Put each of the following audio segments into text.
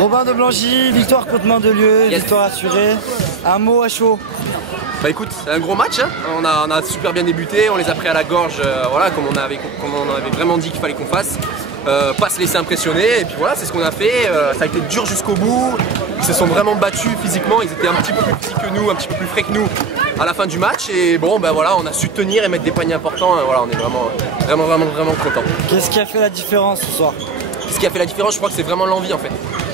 Robin de Blangy, victoire contre Mandelieu, victoire assurée. Un mot à chaud. Bah écoute, c'est un gros match, hein. On a super bien débuté, on les a pris à la gorge, voilà, comme on avait vraiment dit qu'il fallait qu'on fasse. Pas se laisser impressionner, et puis voilà, c'est ce qu'on a fait. Ça a été dur jusqu'au bout. Ils se sont vraiment battus physiquement, ils étaient un petit peu plus petits que nous, un petit peu plus frais que nous à la fin du match. Et bon, ben voilà, on a su tenir et mettre des paniers importants. Voilà, on est vraiment contents. Qu'est-ce qui a fait la différence ce soir? Ce qui a fait la différence, je crois que c'est vraiment l'envie en fait.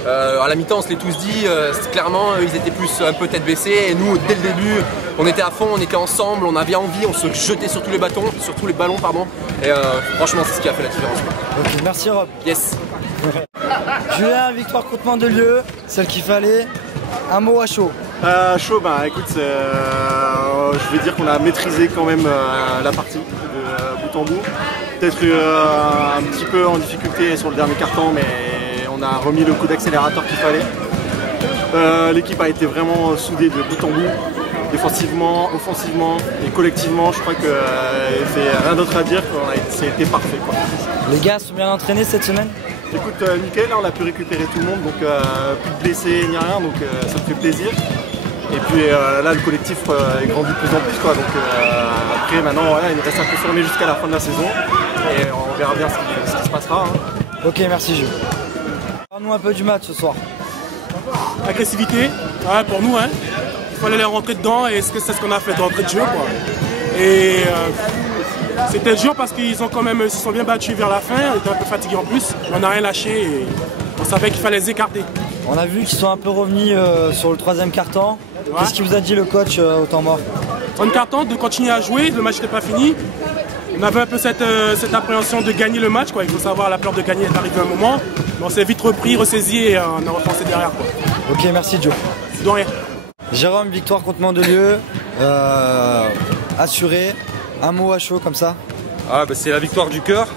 À la mi-temps, on se l'est tous dit, clairement, ils étaient plus un peu tête baissée. Et nous, dès le début, on était à fond, on était ensemble, on avait envie, on se jetait sur tous les ballons, pardon. Et franchement, c'est ce qui a fait la différence. Ok, merci Rob. Yes. Julien, victoire contre Mandelieu, celle qu'il fallait. Un mot à chaud. Chaud, bah écoute, je vais dire qu'on a maîtrisé quand même la partie de bout en bout. Peut-être un petit peu en difficulté sur le dernier quart-temps, mais on a remis le coup d'accélérateur qu'il fallait. L'équipe a été vraiment soudée de bout en bout, défensivement, offensivement et collectivement. Je crois que c'est rien d'autre à dire, c'était parfait, quoi. Les gars sont bien entraînés cette semaine? Écoute, nickel, on a pu récupérer tout le monde, donc plus de blessés ni rien, donc ça me fait plaisir. Et puis là, le collectif est grandi de plus en plus, quoi. Donc après, maintenant, voilà, il nous reste un peu formé jusqu'à la fin de la saison, et on verra bien ce qui se passera. Hein. Ok, merci Jules. Parle-nous un peu du match ce soir. Agressivité, ouais, pour nous, hein. Il fallait les rentrer dedans, et c'est ce qu'on a fait d'entrée de jeu, quoi. Et c'était dur parce qu'ils ont quand même, ils se sont bien battus vers la fin, on était un peu fatigués en plus, mais on n'a rien lâché et on savait qu'il fallait les écarter. On a vu qu'ils sont un peu revenus sur le troisième quart-temps. Ouais. Qu'est-ce qu'il vous a dit le coach au temps mort? En quart-temps, de continuer à jouer, le match n'était pas fini. On avait un peu cette appréhension de gagner le match, quoi. Il faut savoir, la peur de gagner est arrivée à un moment. Mais on s'est vite repris, ressaisi et on a refoncé derrière, quoi. Ok, merci Joe. De rien. Jérôme, victoire contre Mandelieu, assuré. Un mot à chaud comme ça? Ah bah c'est la victoire du cœur.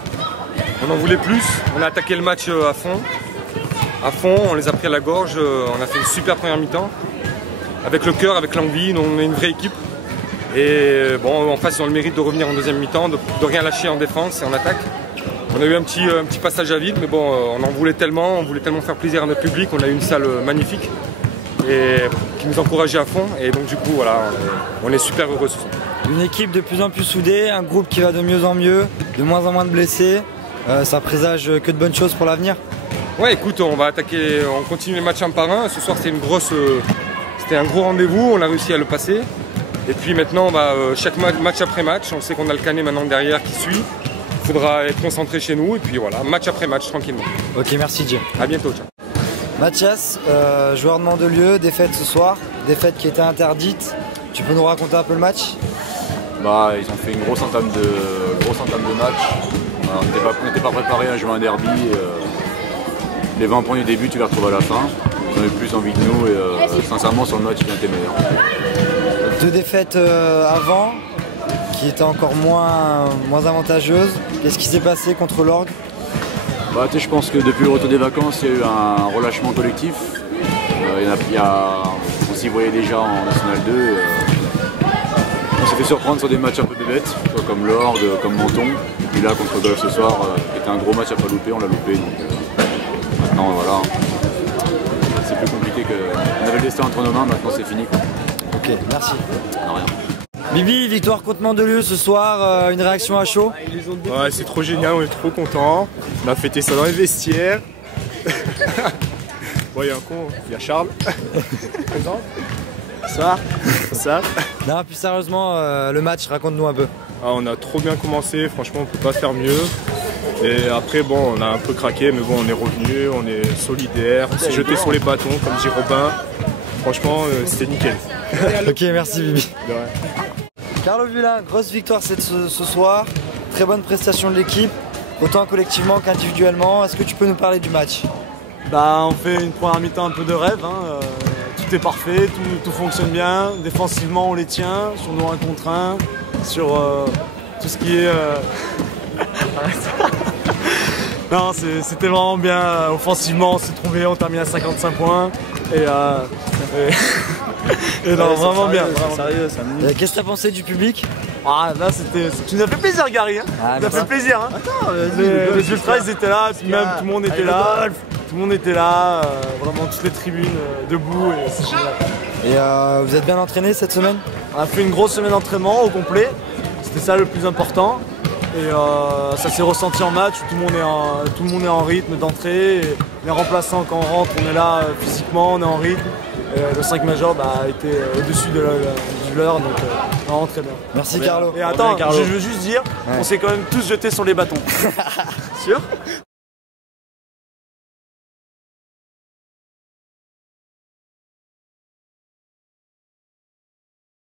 On en voulait plus. On a attaqué le match à fond. À fond, on les a pris à la gorge. On a fait une super première mi-temps. Avec le cœur, avec l'envie, on est une vraie équipe. Et bon, en face, ils ont le mérite de revenir en deuxième mi-temps, de rien lâcher en défense et en attaque. On a eu un petit passage à vide, mais bon, on en voulait tellement, on voulait tellement faire plaisir à notre public. On a eu une salle magnifique et qui nous encourageait à fond. Et donc du coup, voilà, on est super heureux ce soir. Une équipe de plus en plus soudée, un groupe qui va de mieux en mieux, de moins en moins de blessés. Ça présage que de bonnes choses pour l'avenir. Ouais, écoute, on va attaquer, on continue les matchs un par un. Ce soir, c'était un gros rendez-vous, on a réussi à le passer. Et puis maintenant, on va chaque match après match, on sait qu'on a le Canet maintenant derrière qui suit. Il faudra être concentré chez nous et puis voilà, match après match tranquillement. Ok, merci Dieu. À bientôt, ciao. Mathias, joueur de Mandelieu, défaite ce soir, défaite qui était interdite. Tu peux nous raconter un peu le match? Bah, ils ont fait une grosse entame de match. On n'était pas préparé à jouer un derby. Les 20 points du début, tu les retrouves à la fin. Ils ont eu plus envie que nous et sincèrement sur le match, ils ont été meilleurs. Deux défaites avant, qui étaient encore moins avantageuses. Qu'est-ce qui s'est passé contre l'Orgue? Bah, je pense que depuis le retour des vacances, il y a eu un relâchement collectif. On s'y voyait déjà en National 2. On s'est fait surprendre sur des matchs un peu bébêtes, comme l'Orgue, comme Menton. Et puis là, contre Golf ce soir, qui était un gros match à pas louper, on l'a loupé. Donc maintenant, voilà. C'est plus compliqué que. On avait le destin entre nos mains, maintenant c'est fini, quoi. Ok, merci. Non, rien. Bibi, victoire contre Mandelieu ce soir, une réaction à chaud? Ouais, c'est trop génial, on est trop contents. On a fêté ça dans les vestiaires. Bon, il y a un con, il y a Charles. Présent. Ça. Non, plus sérieusement, le match, raconte-nous un peu. Ah, on a trop bien commencé, franchement on peut pas faire mieux. Et après bon, on a un peu craqué, mais bon, on est revenu, on est solidaire, on s'est jeté sur les bâtons, comme dit Robin. Franchement, c'était nickel. Ok, merci Bibi. De rien. Carlo Villain, grosse victoire ce soir, très bonne prestation de l'équipe, autant collectivement qu'individuellement. Est-ce que tu peux nous parler du match? Bah, on fait une première mi-temps un peu de rêve, hein. Tout est parfait, tout fonctionne bien. Défensivement, on les tient sur nos 1 contre 1, sur tout ce qui est... Non, c'était vraiment bien. Offensivement, on s'est trouvé, on termine à 55 points. Et non, vraiment bien. Sérieux, qu'est-ce que t'as pensé du public? Ah, là, tu nous as fait plaisir, Gary. Hein. Tu nous as fait plaisir. Hein. Attends, les ultras, ils étaient là, puis même tout le monde était là. tout le monde était là, vraiment toutes les tribunes debout et c'est génial. Et vous êtes bien entraîné cette semaine? On a fait une grosse semaine d'entraînement au complet, c'était ça le plus important. Et ça s'est ressenti en match, tout le monde est en rythme d'entrée. Les remplaçants, quand on rentre, on est là physiquement, on est en rythme. Et le 5 major a été au-dessus du leur, donc vraiment très bien. Merci Carlo. Et attends, je veux juste dire, on s'est quand même tous jetés sur les bâtons. Sûr?